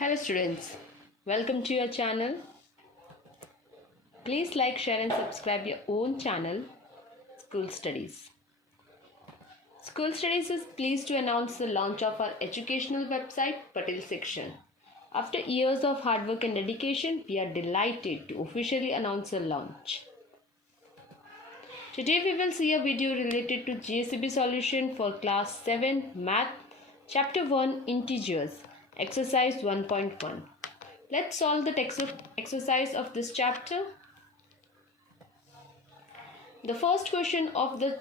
Hello students, welcome to your channel. Please like, share and subscribe your own channel, School Studies. School Studies is pleased to announce the launch of our educational website, Patel Section. After years of hard work and dedication, we are delighted to officially announce the launch. Today we will see a video related to GSEB solution for Class 7 Math, Chapter 1 Integers, Exercise 1.1. Let's solve the text exercise of this chapter. The first question of the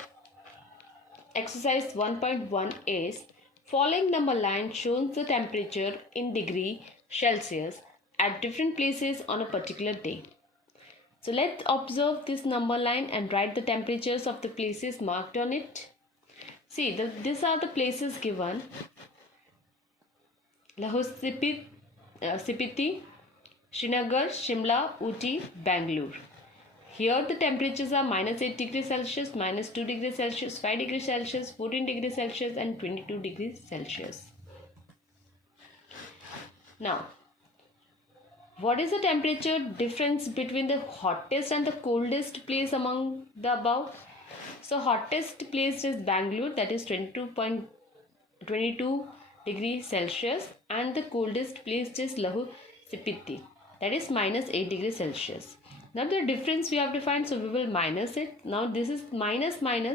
exercise 1.1 is, following number line shows the temperature in degree Celsius at different places on a particular day. So let's observe this number line and write the temperatures of the places marked on it. See, these are the places given: Lahore, Spiti, Srinagar, Shimla, Ooty, Bangalore. Here the temperatures are minus 8 degrees Celsius, minus 2 degrees Celsius, 5 degrees Celsius, 14 degrees Celsius and 22 degrees Celsius. Now, what is the temperature difference between the hottest and the coldest place among the above? So hottest place is Bangalore, that is 22 degrees Celsius, and the coldest place is Lahore, Spiti, that is minus 8 degrees Celsius. Now the difference we have to find, so we will minus it. Now this is minus will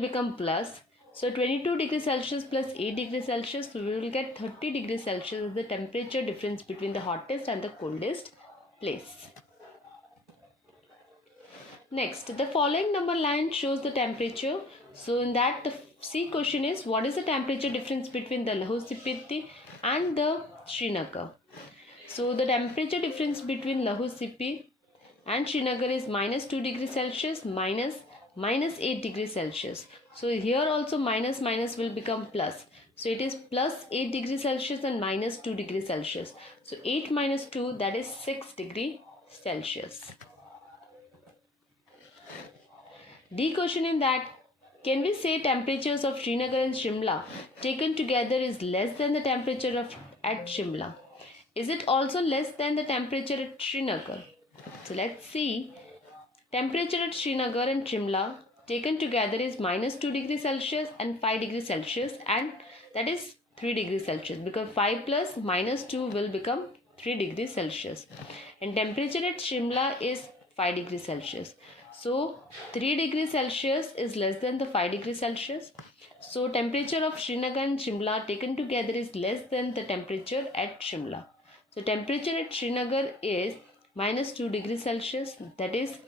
become plus. So 22 degrees Celsius plus 8 degrees Celsius, so we will get 30 degrees Celsius as the temperature difference between the hottest and the coldest place. Next, the following number line shows the temperature. So in that, the C question is, what is the temperature difference between the Lahore, Spiti and the Srinagar? So the temperature difference between Lahore, Spiti and Srinagar is minus 2 degrees Celsius minus 8 degrees Celsius. So here also minus will become plus. So it is plus 8 degrees Celsius and minus 2 degrees Celsius. So 8 minus 2, that is 6 degrees Celsius. D question in that, can we say temperatures of Srinagar and Shimla taken together is less than the temperature at Shimla? Is it also less than the temperature at Srinagar? So let's see. Temperature at Srinagar and Shimla taken together is minus 2 degrees Celsius and 5 degrees Celsius, and that is 3 degrees Celsius, because 5 plus minus 2 will become 3 degrees Celsius. And temperature at Shimla is 5 degrees Celsius. So 3 degrees Celsius is less than the 5 degrees Celsius. So temperature of Srinagar and Shimla taken together is less than the temperature at Shimla. So temperature at Srinagar is minus 2 degrees Celsius, that is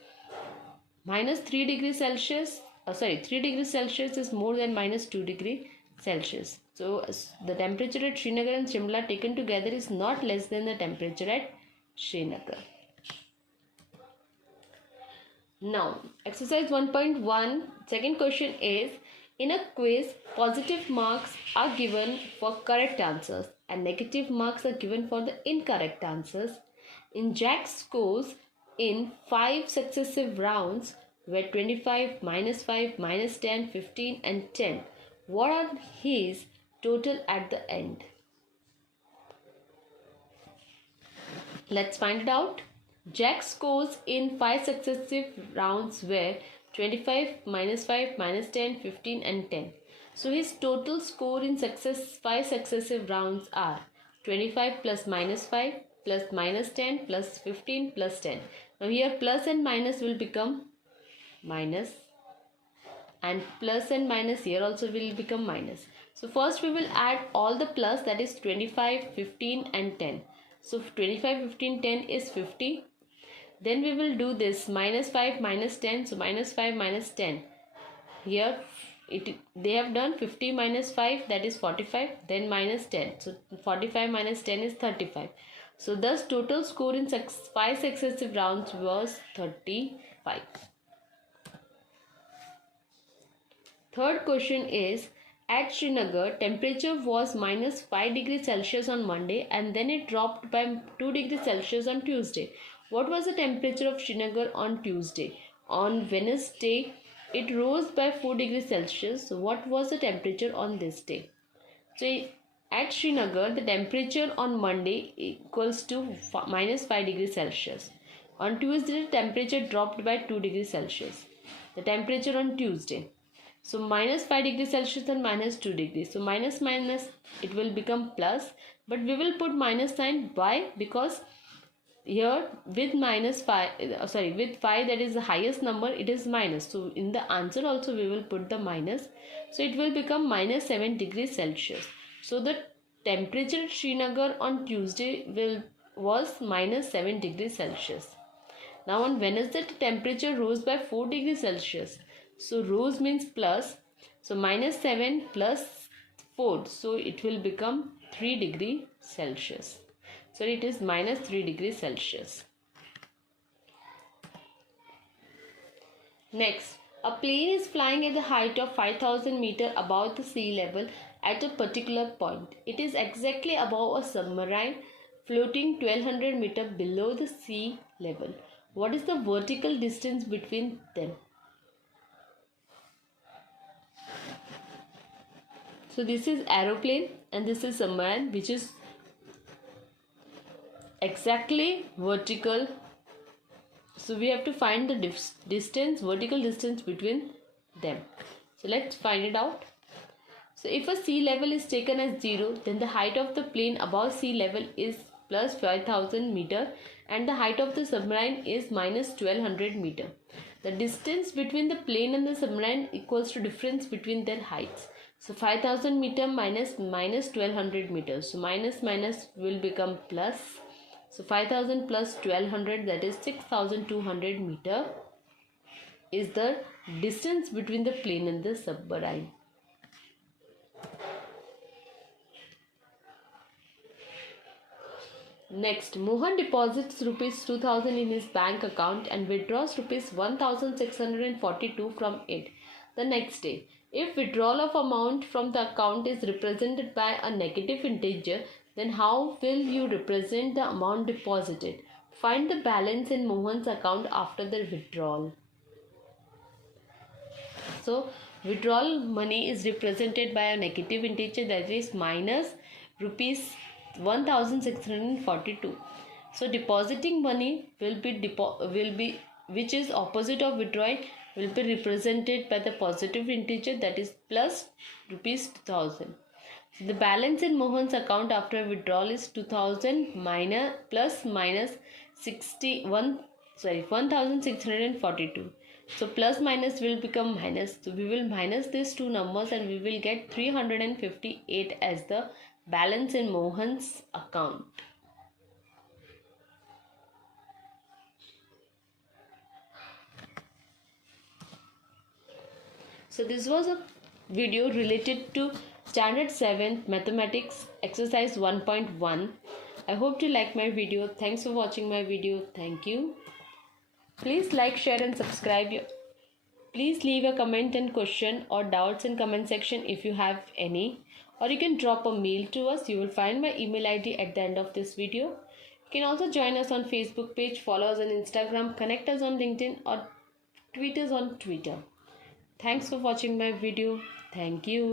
minus 3 degrees Celsius. 3 degrees Celsius is more than minus 2 degrees Celsius. So the temperature at Srinagar and Shimla taken together is not less than the temperature at Srinagar. Now, exercise 1.1, second question is, in a quiz, positive marks are given for correct answers and negative marks are given for the incorrect answers. In Jack's scores in 5 successive rounds were 25, minus 5, minus 10, 15 and 10. What are his total at the end? Let's find it out. Jack's scores in 5 successive rounds were 25, minus 5, minus 10, 15 and 10. So his total score in 5 successive rounds are 25 plus minus 5 plus minus 10 plus 15 plus 10. Now here plus and minus will become minus, and plus and minus here also will become minus. So first we will add all the plus, that is 25, 15 and 10. So 25, 15, 10 is 50. Then we will do this minus 5 minus 10, so minus 5 minus 10. Here they have done 50 minus 5, that is 45, then minus 10. So 45 minus 10 is 35. So thus total score in 5 successive rounds was 35. Third question is, at Srinagar, temperature was minus 5 degrees Celsius on Monday and then it dropped by 2 degrees Celsius on Tuesday. What was the temperature of Srinagar on Tuesday? On Wednesday, it rose by 4 degrees Celsius. So what was the temperature on this day? So At Srinagar, the temperature on Monday equals to minus 5 degrees Celsius. On Tuesday, the temperature dropped by 2 degrees Celsius. The temperature on Tuesday. So minus 5 degrees Celsius and minus 2 degrees. So minus minus, it will become plus. But we will put minus sign. Why? Because here with minus 5, with 5, that is the highest number, it is minus. So in the answer also we will put the minus. So it will become minus 7 degrees Celsius. So the temperature at Srinagar on Tuesday was minus 7 degrees Celsius. Now on Wednesday, the temperature rose by 4 degrees Celsius. So rose means plus. So minus 7 plus 4. So it will become 3 degrees Celsius. So it is minus 3 degrees Celsius. Next, a plane is flying at the height of 5,000 meters above the sea level at a particular point. It is exactly above a submarine floating 1200 meters below the sea level. What is the vertical distance between them? So this is aeroplane and this is submarine, which is exactly vertical. So we have to find the vertical distance between them. So let's find it out. So if a sea level is taken as 0, then the height of the plane above sea level is plus 5,000 meter and the height of the submarine is minus 1200 meter. The distance between the plane and the submarine equals to difference between their heights. So 5,000 meter minus 1200 meters. So minus will become plus. So 5,000 plus 1200, that is 6,200 meter is the distance between the plane and the submarine. Next, Mohan deposits rupees 2,000 in his bank account and withdraws rupees 1,642 from it the next day. If withdrawal of amount from the account is represented by a negative integer, then how will you represent the amount deposited? Find the balance in Mohan's account after the withdrawal. So, withdrawal money is represented by a negative integer, that is minus rupees 1,642. So depositing money will be which is opposite of withdrawing, will be represented by the positive integer, that is plus rupees 2,000. So the balance in Mohan's account after withdrawal is 2,000 plus minus 1,642. So plus minus will become minus. So we will minus these two numbers and we will get 358 as the balance in Mohan's account. So this was a video related to Standard 7th Mathematics Exercise 1.1. I hope you like my video. Thanks for watching my video. Thank you. Please like, share and subscribe. Please leave a comment and question or doubts in comment section if you have any. Or you can drop a mail to us. You will find my email ID at the end of this video. You can also join us on Facebook page, follow us on Instagram, connect us on LinkedIn or tweet us on Twitter. Thanks for watching my video. Thank you.